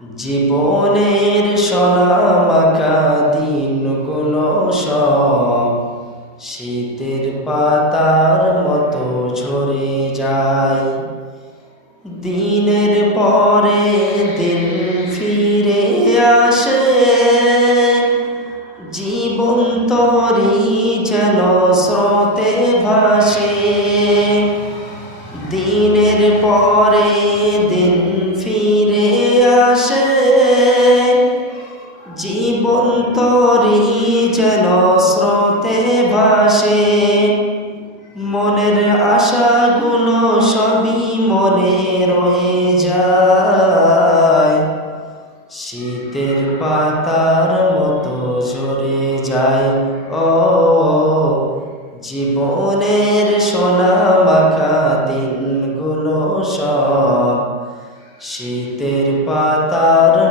জীবনের সোনামাখা দিনগুলো সব শীতের পাতার মতো ঝরে যায়। দিনের পরে দিন ফিরে আসে, জীবন তরি যেন স্রোতে ভাসে। দিনের পরে আসে জীবন তরি যেন স্রোতে ভাসে। মনের আশাগুলো সবই মনে রয়ে যায়। শীতের পাতার মতো ঝরে যায়। ও, জীবনের সোনা মাখা দিনগুলো সব। শীতের পাতার মতো ঝরে যায়